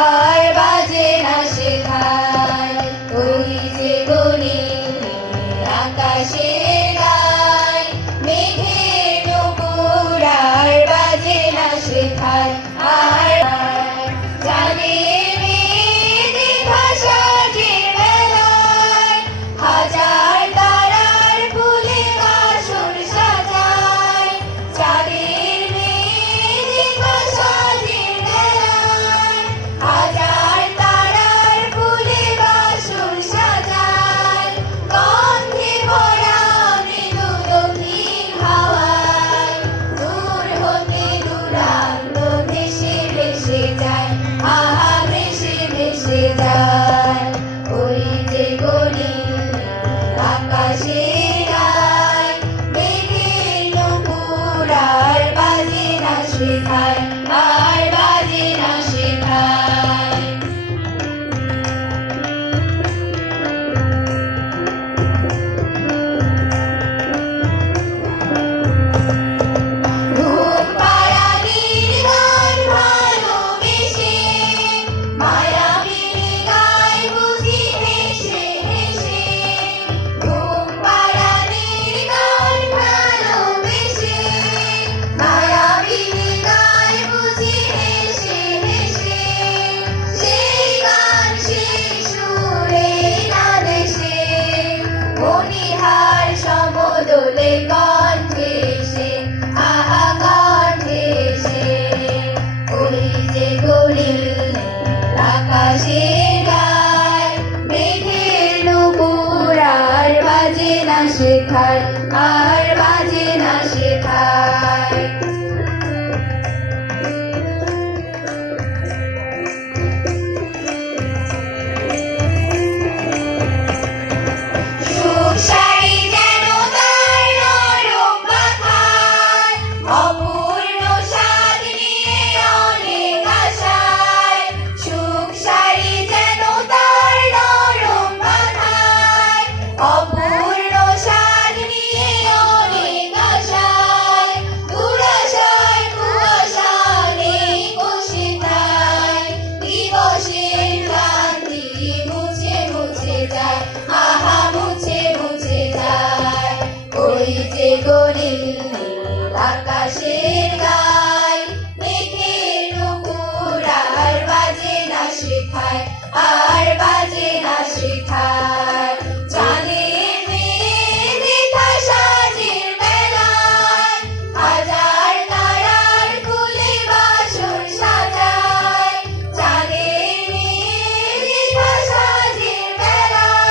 আর বাজে না শেখায়। ওই যে গলি আকাশে গায়, মেঘের নুপুর আর বাজে না শেখায়। আর চাঁদের মেঘে ভাসা যে বেলায়, হাজার তারার ফুলে বাসর সাজায়। চাঁদের মেঘে ভাসা যে বেলায়, হাজার তারার ফুলে বাসর সাজায়। গন্ধে ভরা মৃদু রঙিন হাওয়ায়, দূর হতে দূরান্ত ভেসে ভেসে যায়। আহা ভেসে ভেসে যায়। ওই যে গলি আকাশে গায়, মেঘের নুপুর আর বাজে না শেখায়, আর বাজে না শেখায়। ঘুম পাড়ানির গান ভালোবেসে, মায়াবিনী গায় বুঝি হেসে হেসে। ঘুম পাড়ানির গান ভালোবেসে, মায়াবিনী গায় বুঝি হেসে হেসে। সেই গান সেই সুরে নাদেশে, মণিহার সমদলে কণ্ঠে এসে, আহা কণ্ঠে এসে। ওই যে গলি আকাশে গায়, মেঘের নুপুর আর বাজে না শেখায়, আর বাজে না শেখায়।